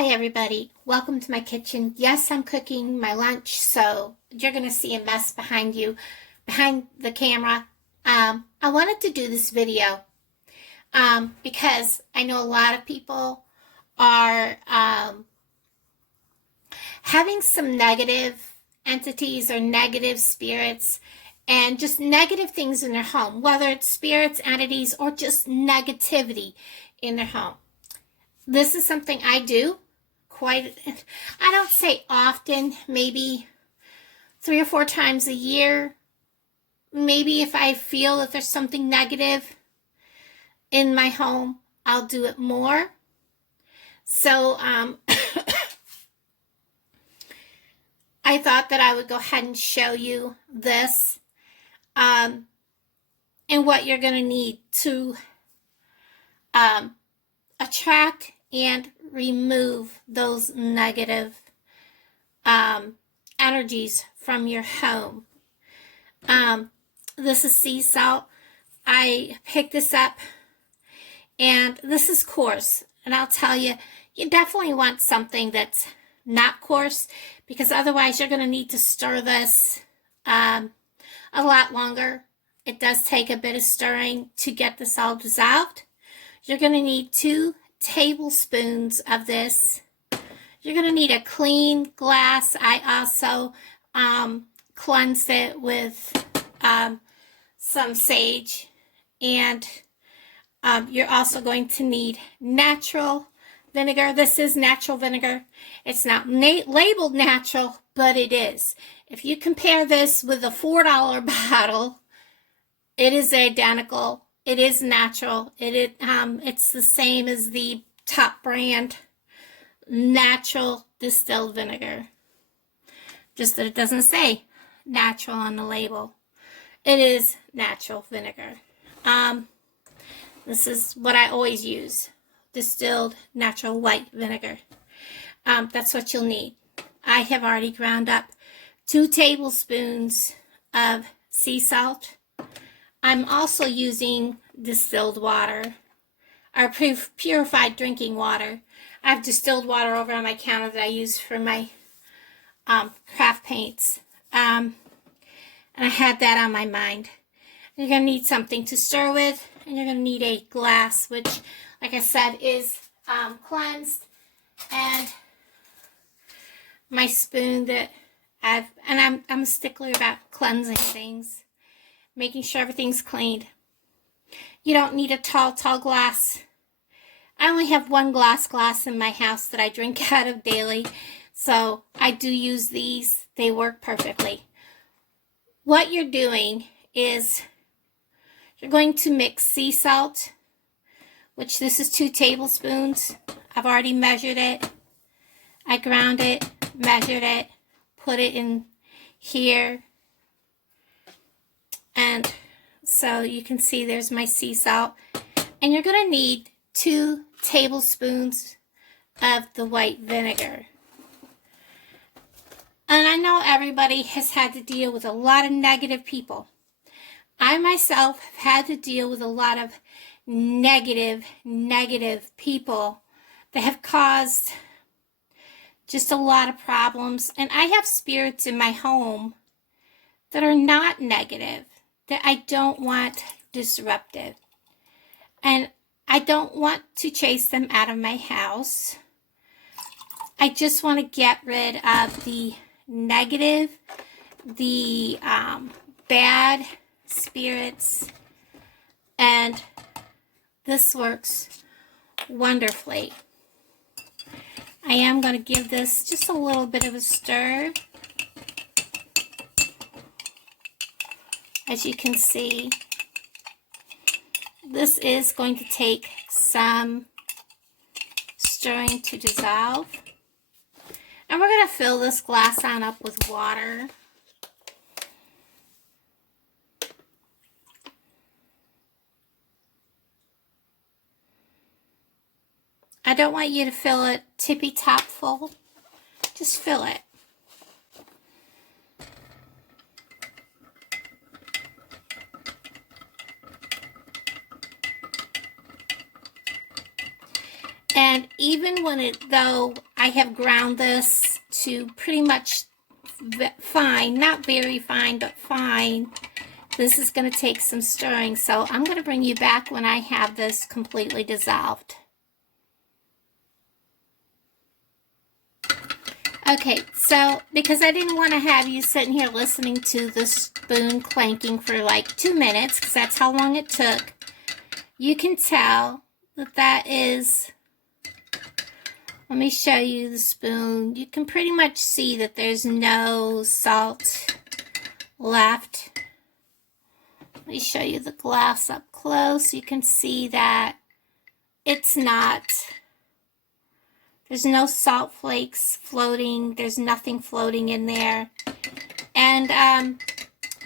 Hi everybody, welcome to my kitchen. Yes, I'm cooking my lunch, so you're going to see a mess behind the camera. I wanted to do this video because I know a lot of people are having some negative entities or negative spirits and just negative things in their home, whether it's spirits, entities, or just negativity in their home. This is something I do quite, I don't say often, maybe 3 or 4 times a year. Maybe if I feel that there's something negative in my home, I'll do it more. So I thought that I would go ahead and show you this and what you're going to need to attract and remove those negative energies from your home. This is sea salt. I picked this up, and this is coarse. And I'll tell you, you definitely want something that's not coarse, because otherwise you're going to need to stir this a lot longer. It does take a bit of stirring to get this all dissolved. You're going to need 2 tablespoons of this. You're going to need a clean glass. I also cleansed it with some sage. And you're also going to need natural vinegar. This is natural vinegar. It's not labeled natural, but it is. If you compare this with a $4 bottle, it is identical. It is natural. It's the same as the top brand natural distilled vinegar. Just that it doesn't say natural on the label. It is natural vinegar. This is what I always use. Distilled natural white vinegar. That's what you'll need. I have already ground up 2 tablespoons of sea salt. I'm also using distilled water, or purified drinking water. I have distilled water over on my counter that I use for my craft paints. And I had that on my mind. You're going to need something to stir with, and you're going to need a glass, which, like I said, is cleansed, and my spoon that I'm a stickler about cleansing things, making sure everything's cleaned. You don't need a tall glass. I only have 1 glass in my house that I drink out of daily, so I do use these. They work perfectly. What you're doing is you're going to mix sea salt, which this is 2 tablespoons. I've already measured it. I ground it, measured it, put it in here. And so you can see there's my sea salt. And you're going to need 2 tablespoons of the white vinegar. And I know everybody has had to deal with a lot of negative people. I myself have had to deal with a lot of negative people that have caused just a lot of problems. And I have spirits in my home that are not negative, that I don't want disruptive. And I don't want to chase them out of my house. I just want to get rid of the negative, the bad spirits, and this works wonderfully. I am going to give this just a little bit of a stir. As you can see, this is going to take some stirring to dissolve. And we're going to fill this glass on up with water. I don't want you to fill it tippy top full. Just fill it. And even though I have ground this to pretty much fine, not very fine, but fine, this is going to take some stirring. So I'm going to bring you back when I have this completely dissolved. Okay, so because I didn't want to have you sitting here listening to the spoon clanking for like 2 minutes, because that's how long it took, you can tell that that is, let me show you the spoon. You can pretty much see that there's no salt left. Let me show you the glass up close. You can see that it's not, there's no salt flakes floating. There's nothing floating in there. And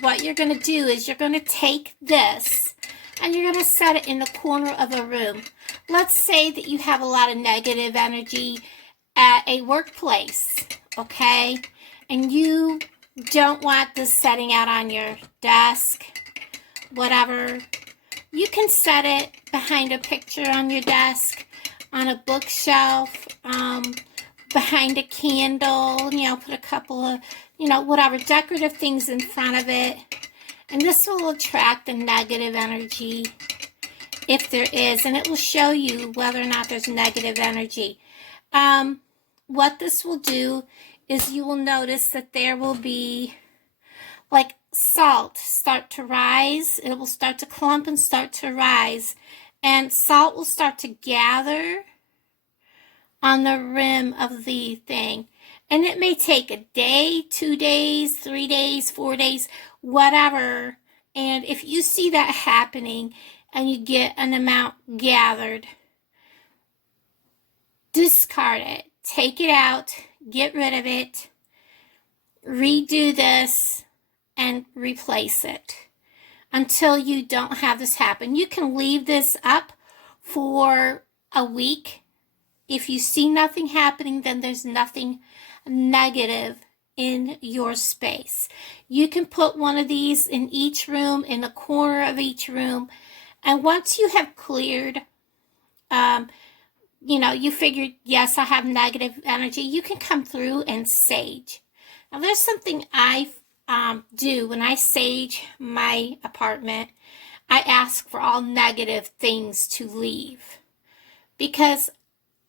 what you're going to do is you're going to take this and you're going to set it in the corner of a room. Let's say that you have a lot of negative energy at a workplace, okay? And you don't want this setting out on your desk, whatever. You can set it behind a picture on your desk, on a bookshelf, behind a candle, you know, put a couple of, you know, whatever, decorative things in front of it. And this will attract the negative energy if there is, and it will show you whether or not there's negative energy. What this will do is you will notice that there will be like salt start to rise. It will start to clump and start to rise, and salt will start to gather on the rim of the thing. And it may take a day, 2 days, 3 days, 4 days, whatever. And if you see that happening and you get an amount gathered, discard it. Take it out. Get rid of it. Redo this and replace it until you don't have this happen. You can leave this up for a week. If you see nothing happening, then there's nothing negative in your space. You can put one of these in each room, in the corner of each room. And once you have cleared, you know, you figured, yes, I have negative energy, you can come through and sage. Now, there's something I do when I sage my apartment. I ask for all negative things to leave, because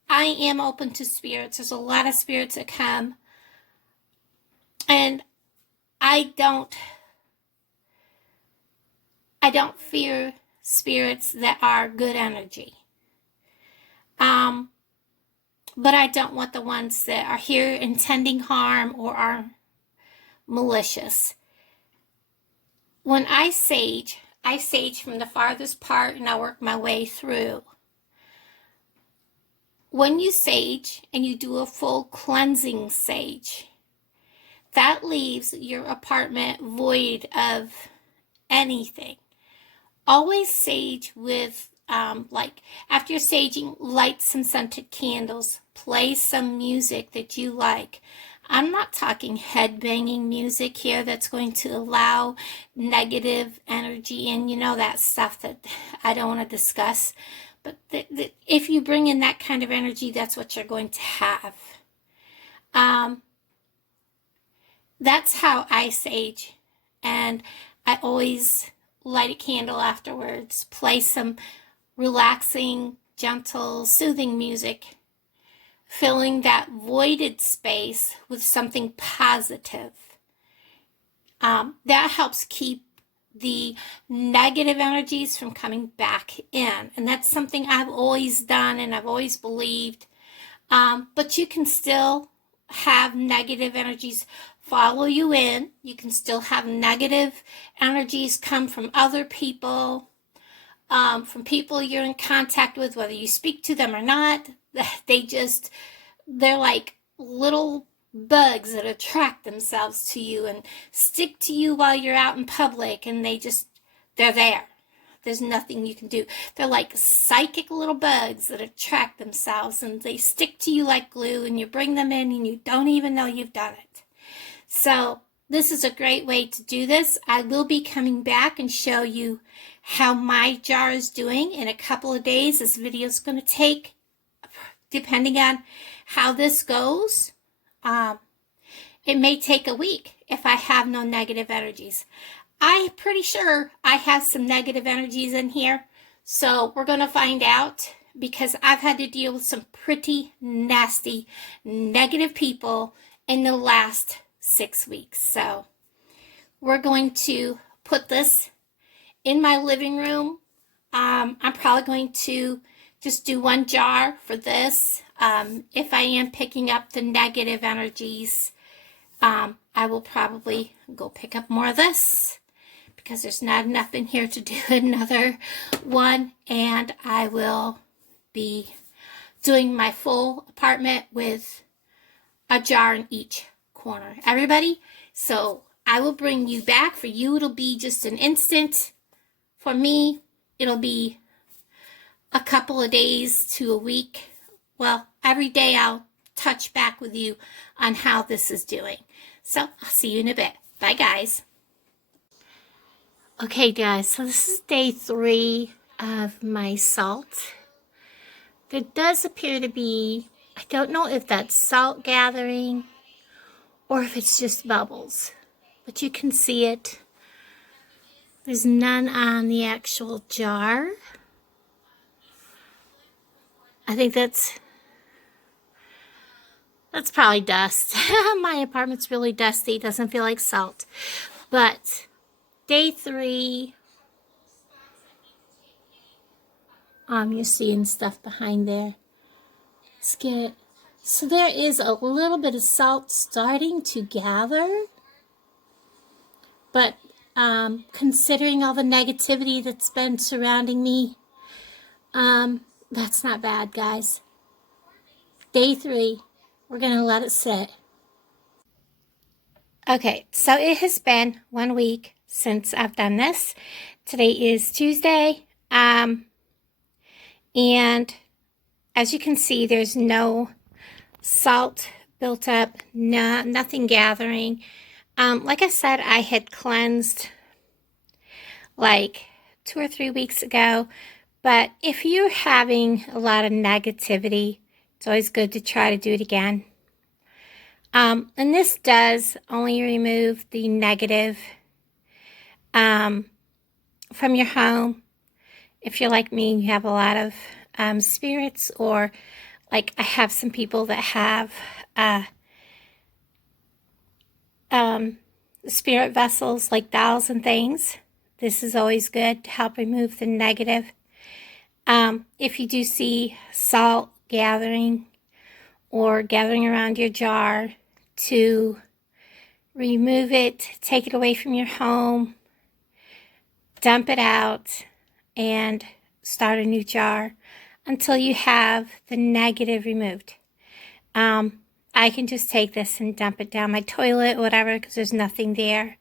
I am open to spirits. There's a lot of spirits that come, and I don't fear spirits that are good energy. But I don't want the ones that are here intending harm or are malicious. When I sage from the farthest part and I work my way through. When you sage and you do a full cleansing sage, that leaves your apartment void of anything. Always sage with, like, after you're saging, light some scented candles. Play some music that you like. I'm not talking head-banging music here that's going to allow negative energy in. You know, that stuff that I don't want to discuss. But if you bring in that kind of energy, that's what you're going to have. That's how I sage. And I always light a candle afterwards. Play some relaxing, gentle, soothing music. Filling that voided space with something positive. That helps keep the negative energies from coming back in. And that's something I've always done and I've always believed. But you can still have negative energies follow you in. You can still have negative energies come from other people, from people you're in contact with, whether you speak to them or not. They're like little bugs that attract themselves to you and stick to you while you're out in public, and they're there. There's nothing you can do. They're like psychic little bugs that attract themselves, and they stick to you like glue, and you bring them in and you don't even know you've done it. So this is a great way to do this. I will be coming back and show you how my jar is doing in a couple of days. This video is going to take depending on how this goes, it may take a week if I have no negative energies. I'm pretty sure I have some negative energies in here, so we're going to find out, because I've had to deal with some pretty nasty negative people in the last 6 weeks. So we're going to put this in my living room. I'm probably going to just do one jar for this. If I am picking up the negative energies, I will probably go pick up more of this, because there's not enough in here to do another one. And I will be doing my full apartment with a jar in each corner, everybody. So I will bring you back. For you, it'll be just an instant. For me, it'll be a couple of days to a week. Well, every day I'll touch back with you on how this is doing. So I'll see you in a bit. Bye, guys. Okay, guys, so this is day 3 of my salt. There does appear to be, I don't know if that's salt gathering or if it's just bubbles, but you can see it. There's none on the actual jar. I think that's probably dust. My apartment's really dusty. Doesn't feel like salt. But day 3, you're seeing stuff behind there. So there is a little bit of salt starting to gather. But considering all the negativity that's been surrounding me, that's not bad, guys. Day 3, we're going to let it sit. Okay, so it has been 1 week since I've done this. Today is Tuesday, and as you can see, there's no salt built up, nothing gathering. Like I said, I had cleansed like 2 or 3 weeks ago, but if you're having a lot of negativity, it's always good to try to do it again. And this does only remove the negative from your home. If you're like me, you have a lot of spirits, or like I have some people that have spirit vessels like dolls and things. This is always good to help remove the negative. If you do see salt gathering or gathering around your jar, to remove it, take it away from your home, dump it out, and start a new jar until you have the negative removed. I can just take this and dump it down my toilet, whatever, because there's nothing there.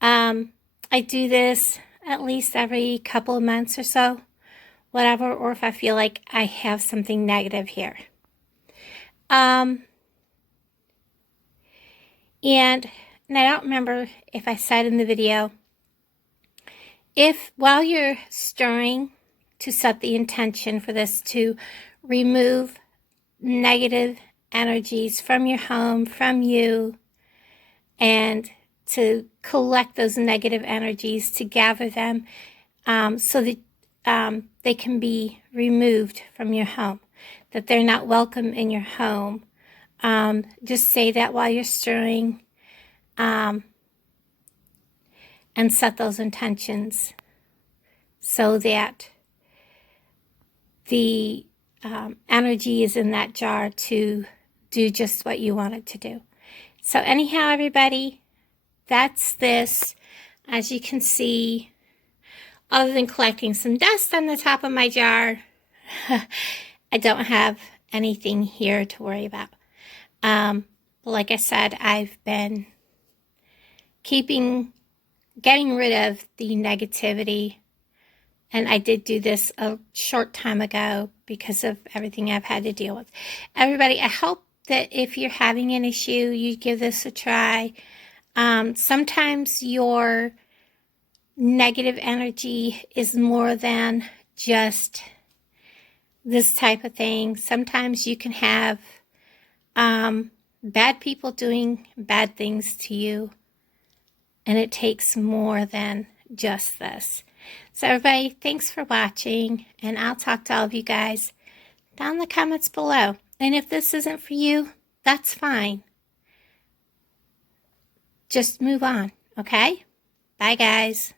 I do this at least every couple of months or so, whatever, or if I feel like I have something negative here. And I don't remember if I said in the video, if while you're stirring, to set the intention for this to remove negative energies from your home, from you, and to collect those negative energies, to gather them so that they can be removed from your home, that they're not welcome in your home. Just say that while you're stirring, and set those intentions so that the energy is in that jar to do just what you want it to do. So anyhow, everybody, that's this. As you can see, other than collecting some dust on the top of my jar, I don't have anything here to worry about. Like I said, I've been getting rid of the negativity, and I did do this a short time ago because of everything I've had to deal with. Everybody, I hope that if you're having an issue, you give this a try. Sometimes your negative energy is more than just this type of thing. Sometimes you can have bad people doing bad things to you, and it takes more than just this. So everybody, thanks for watching, and I'll talk to all of you guys down in the comments below. And if this isn't for you, that's fine. Just move on, okay? Bye, guys.